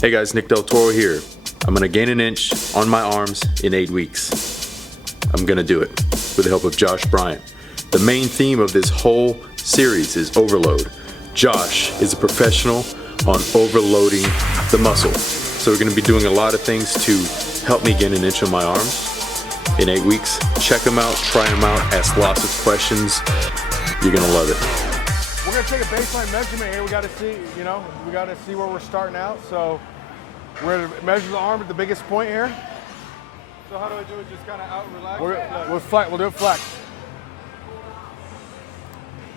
Hey guys, Nick Del Toro here. I'm gonna gain an inch on my arms in 8 weeks. I'm gonna do it with the help of Josh Bryant. The main theme of this whole series is overload. Josh is a professional on overloading the muscle. So we're gonna be doing a lot of things to help me gain an inch on my arms in 8 weeks. Check them out, try them out, ask lots of questions. You're gonna love it. We're gonna take a baseline measurement here. We gotta see, we gotta see where we're starting out. So we're gonna measure the arm at the biggest point here. So how do I do it? Just kind of out relax? We'll do it flex.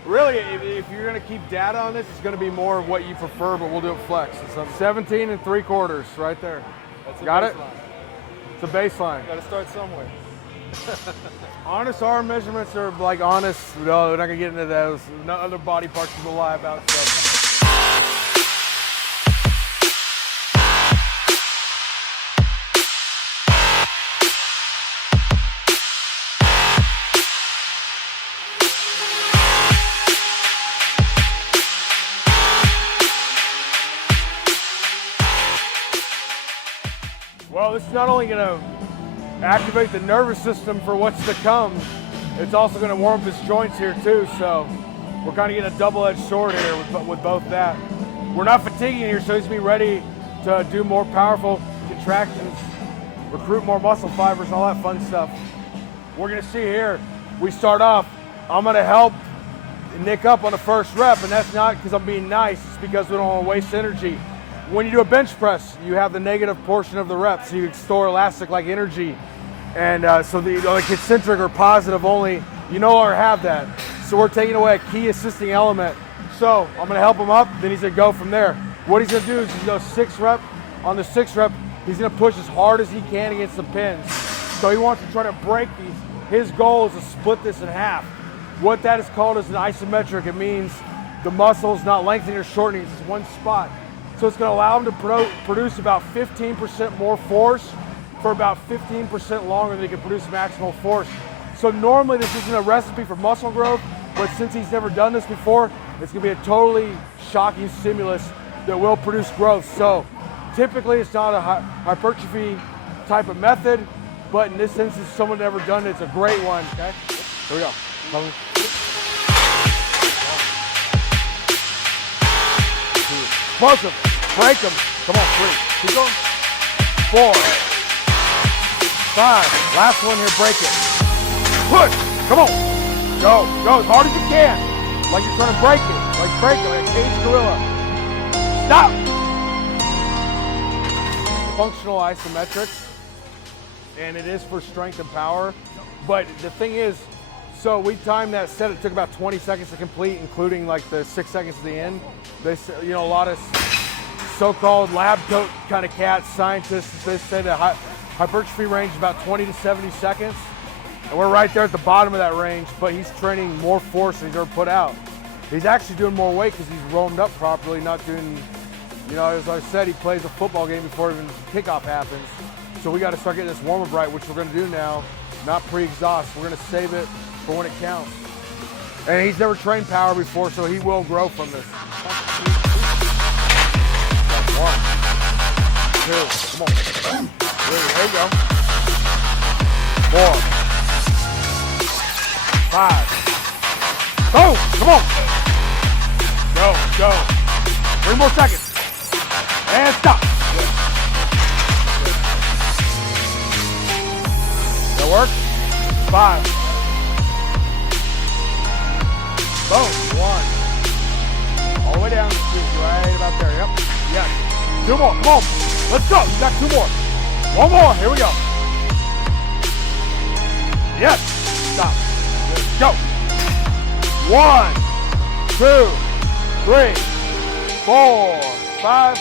Really, if you're gonna keep data on this, it's gonna be more of what you prefer, but we'll do it flex. It's 17 3/4 right there. That's Got baseline. it? It's a baseline. Got to start somewhere. Honest arm measurements are like honest. No, we're not gonna get into those. No other body parts to lie about stuff. Well, this is not only gonna activate the nervous system for what's to come, it's also going to warm up his joints here too, so we're kind of getting a double-edged sword here with both that. We're not fatiguing here, so he's going to be ready to do more powerful contractions, recruit more muscle fibers, and all that fun stuff. We're going to see here, we start off, I'm going to help Nick up on the first rep, and that's not because I'm being nice, it's because we don't want to waste energy. When you do a bench press, you have the negative portion of the rep, so you can store elastic-like energy. And so the concentric or positive only, you no longer have that. So we're taking away a key assisting element. So I'm gonna help him up, then he's gonna go from there. What he's gonna do is he's gonna go 6 rep. On the 6 rep, he's gonna push as hard as he can against the pins. So he wants to try to break these. His goal is to split this in half. What that is called is an isometric. It means the muscle's not lengthening or shortening, it's just one spot. So it's gonna allow him to produce about 15% more force for about 15% longer than he can produce maximal force. So normally this isn't a recipe for muscle growth, but since he's never done this before, it's gonna be a totally shocking stimulus that will produce growth. So typically it's not a hypertrophy type of method, but in this instance, someone never done it, it's a great one, okay? Here we go. Explosive, break them. Come on, 3, keep going. 4, 5, last one here, break it. Push, come on. Go as hard as you can. Like you're trying to break it, like a caged gorilla. Stop. Functional isometrics, and it is for strength and power. But the thing is, so we timed that set, it took about 20 seconds to complete, including like the 6 seconds at the end. They, a lot of so-called lab coat kind of cats, scientists, they say that hypertrophy range is about 20 to 70 seconds. And we're right there at the bottom of that range, but he's training more force than he's ever put out. He's actually doing more weight because he's roamed up properly, not doing, as I said, he plays a football game before even kickoff happens. So we got to start getting this warm-up right, which we're going to do now, not pre-exhaust. We're going to save it for when it counts. And he's never trained power before, so he will grow from this. 1, 2, come on. There you go. 4, 5. Go, come on. Go. 3 more seconds. And stop. That work? 5. Boom, 1. All the way down. Right about there, yep. Yes. 2 more, come on. Let's go, you got 2 more. 1 more, here we go. Yes, stop. Go. 1, 2, 3, 4, 5.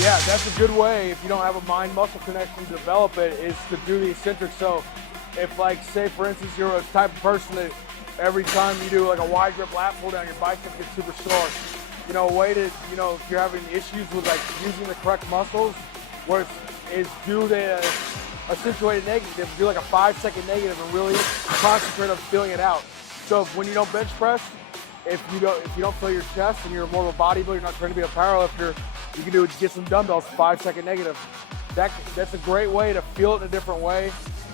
Yeah, that's a good way, if you don't have a mind-muscle connection to develop it, is to do the eccentric. So if, like, say for instance, you're a type of person that every time you do like a wide grip lat pull down, your bicep gets super sore. A way to, if you're having issues with like using the correct muscles, where it's do the accentuated negative, do like a 5-second negative and really concentrate on feeling it out. So when you don't bench press, if you don't feel your chest and you're more of a bodybuilder, you're not trying to be a powerlifter, You can get some dumbbells, 5-second negative. That's a great way to feel it in a different way.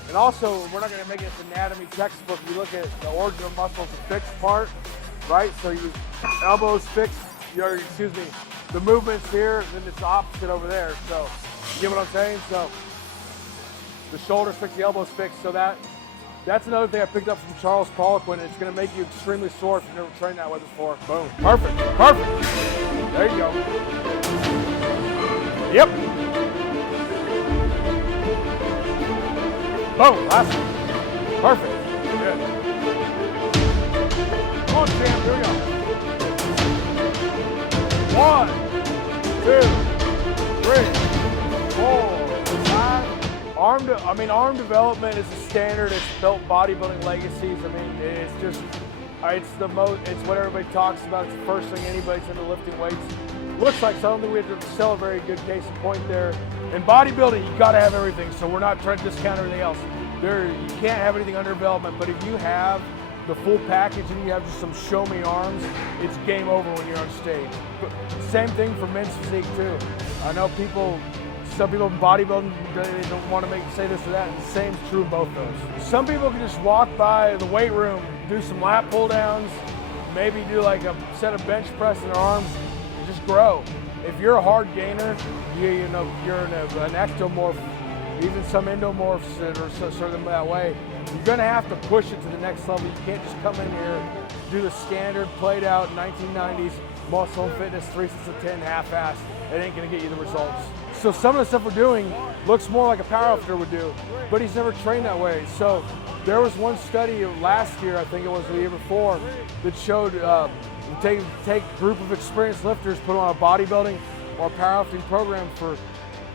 And also, we're not gonna make it an anatomy textbook. If you look at the origin of muscles, the fixed part, right? So you elbows fixed, the movement's here, and then it's the opposite over there. So, you get what I'm saying? So, the shoulders fixed, the elbows fixed. So that's another thing I picked up from Charles Poliquin. It's gonna make you extremely sore if you've never trained that way before. Boom. Perfect, perfect. There you go. Yep. Boom, last one. Perfect. Good. Come on, champ, here we go. 1, 2, 3, 4, 5. Arm development is a standard. It's built bodybuilding legacies. It's just, it's what everybody talks about. It's the first thing anybody's into lifting weights. Looks like, so I don't think we have to sell a very good case in point there. In bodybuilding, you gotta have everything, so we're not trying to discount everything else. You can't have anything under development, but if you have the full package and you have just some show me arms, it's game over when you're on stage. But same thing for men's physique too. I know some people in bodybuilding, they don't want to say this or that, and the same's true in both those. Some people can just walk by the weight room, do some lat pull downs, maybe do like a set of bench press in their arms, and just grow. If you're a hard gainer, you're an ectomorph, even some endomorphs that are sort of that way, you're gonna have to push it to the next level. You can't just come in here, do the standard played out 1990s muscle and fitness 3 sets of 10 half-assed. It ain't gonna get you the results. So some of the stuff we're doing looks more like a powerlifter would do, but he's never trained that way. So there was one study last year, I think it was the year before, that showed take a group of experienced lifters, put them on a bodybuilding or powerlifting program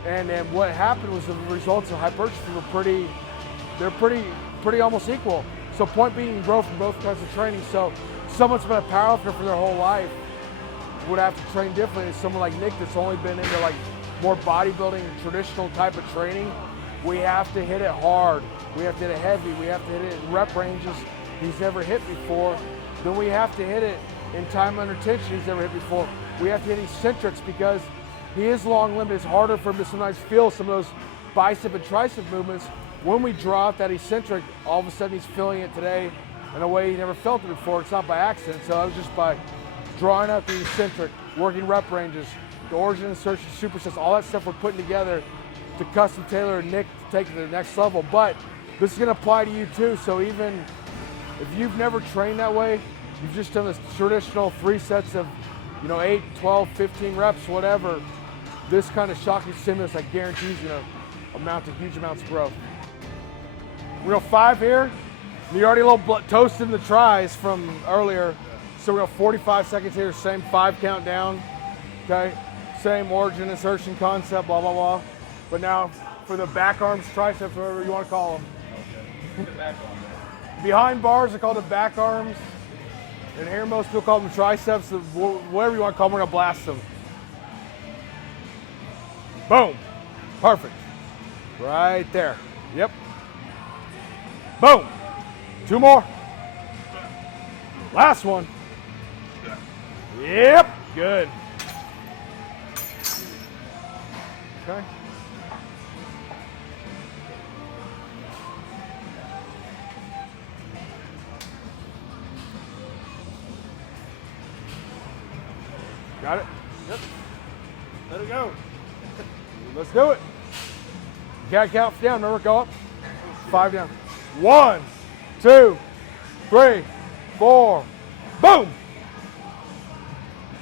and what happened was the results of hypertrophy were pretty almost equal. So point being, you can grow from both kinds of training. So someone's been a powerlifter for their whole life would have to train differently. Someone like Nick that's only been into like more bodybuilding, traditional type of training, we have to hit it hard. We have to hit it heavy. We have to hit it in rep ranges he's never hit before. Then we have to hit it in time under tension he's never hit before. We have to hit eccentrics because he is long-limbed. It's harder for him to sometimes feel some of those bicep and tricep movements. When we draw out that eccentric, all of a sudden he's feeling it today in a way he never felt it before. It's not by accident. So it was just by drawing out the eccentric, working rep ranges, the origin, insertion, supersets, all that stuff we're putting together to custom tailor Nick to take it to the next level. But this is gonna apply to you too. So even if you've never trained that way, you've just done this traditional 3 sets of 8, 12, 15 reps, whatever, this kind of shocking stimulus, I guarantee is gonna amount to huge amounts of growth. We're gonna 5 here. You're already a little toasted in the tries from earlier. So we're gonna 45 seconds here, same 5 count down, okay? Same origin, insertion concept, blah, blah, blah. But now for the back arms, triceps, whatever you wanna call them. Okay. The back arm. Behind bars, they're called the back arms. And here most people call them triceps, whatever you wanna call them, we're gonna blast them. Boom, perfect. Right there, yep. Boom, 2 more. Last one. Yep, good. Okay. Got it? Yep. Let it go. Let's do it. You gotta count down, remember, go up. 5 down. 1, 2, 3, 4, boom.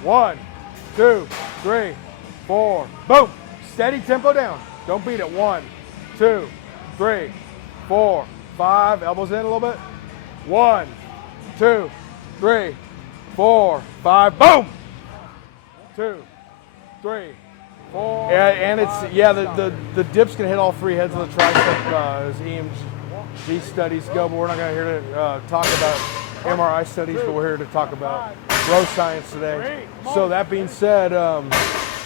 1, 2, 3, 4, boom. Steady tempo down. Don't beat it. 1, 2, 3, 4, 5. Elbows in a little bit. 1, 2, 3, 4, 5. Boom. 2, 3, 4. Yeah, and it's the dip's gonna hit all 3 heads of the tricep as EMG studies go. But we're not gonna here to talk about MRI studies, but we're here to talk about growth science today. So that being said,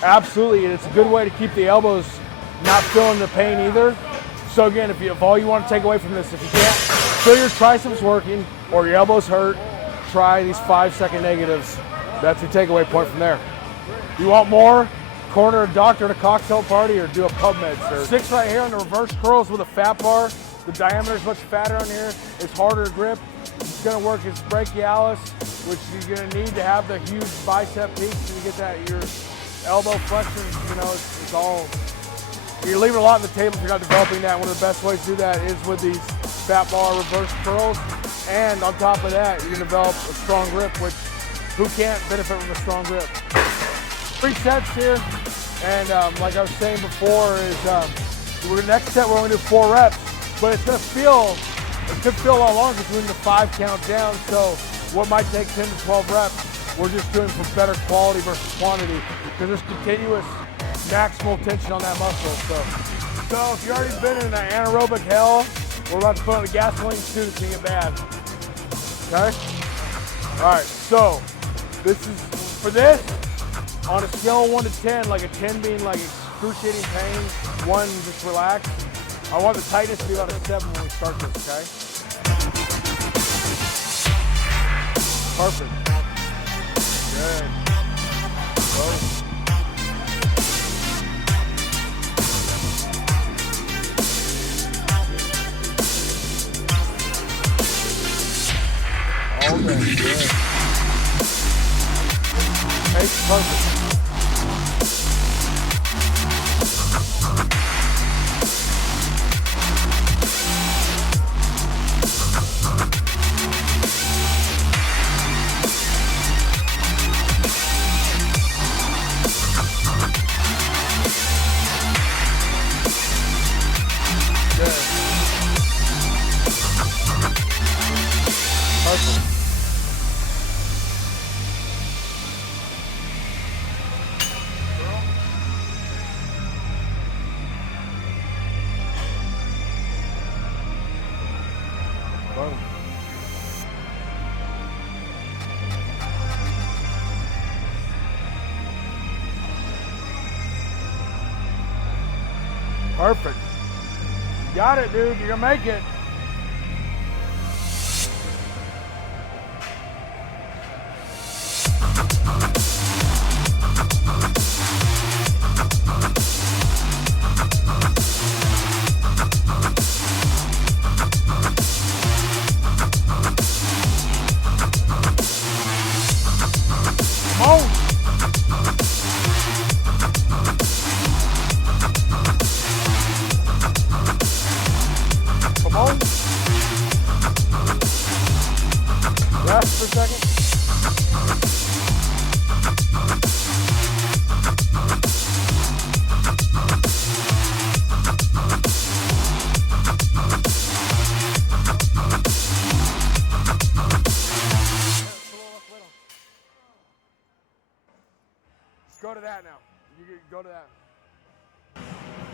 absolutely, it's a good way to keep the elbows not feeling the pain either. So again, if all you want to take away from this, if you can't feel your triceps working or your elbows hurt, try these 5-second negatives. That's your takeaway point from there. You want more? corner a doctor at a cocktail party or do a pub med, sir. 6 right here on the reverse curls with a fat bar. The diameter is much fatter on here. It's harder to grip. It's gonna work its brachialis, which you're gonna need to have the huge bicep peaks and you get that, your elbow flexion, you know, it's all, you're leaving a lot on the table if you're not developing that. One of the best ways to do that is with these fat bar reverse curls. And on top of that, you're gonna develop a strong grip, which who can't benefit from a strong grip? 3 sets here, and like I was saying before, is next set we're gonna do 4 reps, but it could feel a lot longer doing the 5 count down. So what might take 10 to 12 reps, we're just doing for better quality versus quantity, because there's continuous maximal tension on that muscle. So if you've already been in an anaerobic hell, we're about to put on a gasoline suit to get bad. Okay? All right, so this is, for this, on a scale of 1 to 10, like a 10 being like excruciating pain, 1 just relax. I want the tightness to be about a 7 when we start this, okay? Perfect. Good. Go. All day, good. Pace, perfect. Perfect. You got it, dude. You're gonna make it. Come on. Come on. Rest for a second. Go to that now. You can go to that.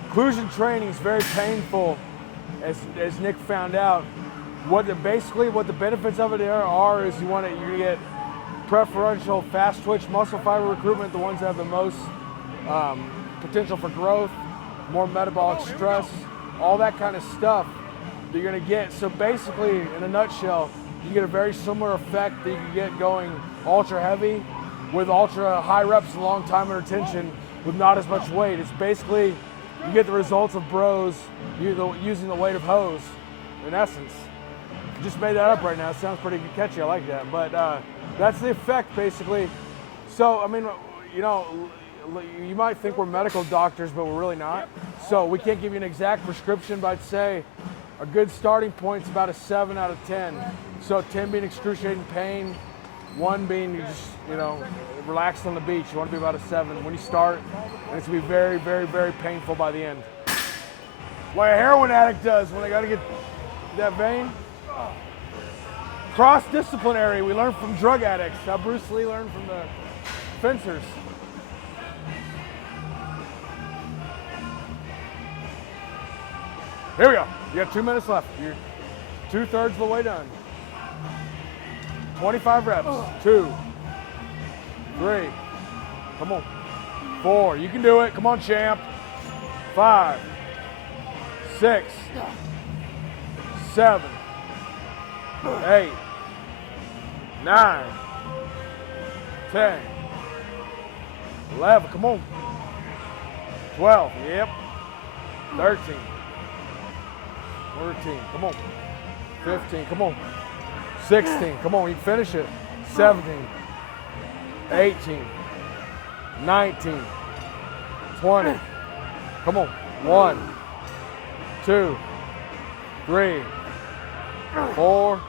Inclusion training is very painful, as Nick found out. What the benefits of it are is you're gonna get preferential fast twitch muscle fiber recruitment, the ones that have the most potential for growth, more metabolic stress, all that kind of stuff that you're gonna get. So basically, in a nutshell, you get a very similar effect that you can get going ultra heavy with ultra high reps and long time under tension with not as much weight. It's basically, you get the results of bros using the weight of hose, in essence. Just made that up right now. It sounds pretty catchy. I like that. But that's the effect, basically. So, I mean, you know, you might think we're medical doctors, but we're really not. So we can't give you an exact prescription, but I'd say a good starting point is about a 7 out of 10. So 10 being excruciating pain, 1 being you just, you know, relaxed on the beach. You want to be about a 7 when you start, and it's going to be very, very, very painful by the end. Like a heroin addict does when they got to get that vein. Cross-disciplinary, we learn from drug addicts. How Bruce Lee learned from the fencers. Here we go. You got 2 minutes left. You're 2/3 of the way done. 25 reps. 2, 3. Come on. 4. You can do it. Come on, champ. 5, 6, 7, 8, 9, 10, 11. Come on. 12, yep. 13. 14, come on. 15, come on. 16, come on, you can finish it. 17, 18, 19, 20. Come on. 1, 2, 3, 4.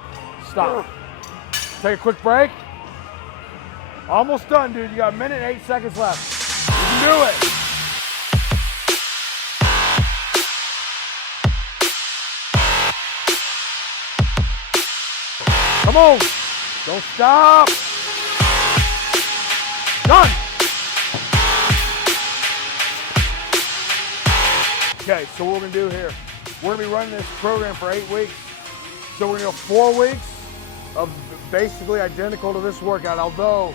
Stop. Take a quick break. Almost done, dude. You got a minute and 8 seconds left. You can do it. Come on. Don't stop. Done. Okay, so what we're going to do here, we're going to be running this program for 8 weeks. So we're going to go 4 weeks of basically identical to this workout, although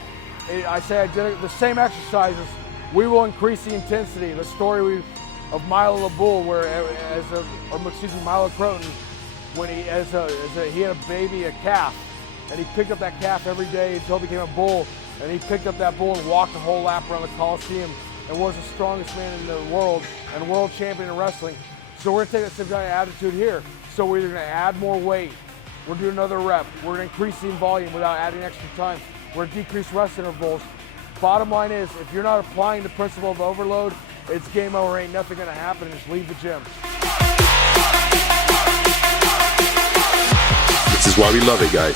I say identical, the same exercises, we will increase the intensity. The story of Milo LaBoule, where Milo Croton, when he had a baby, a calf, and he picked up that calf every day until he became a bull, and he picked up that bull and walked the whole lap around the Coliseum and was the strongest man in the world and world champion in wrestling. So we're gonna take that same kind of attitude here. So we're either gonna add more weight, we're doing another rep, we're gonna increase the volume without adding extra time, we're gonna decrease rest intervals. Bottom line is, if you're not applying the principle of overload, it's game over, ain't nothing gonna happen, just leave the gym. This is why we love it, guys.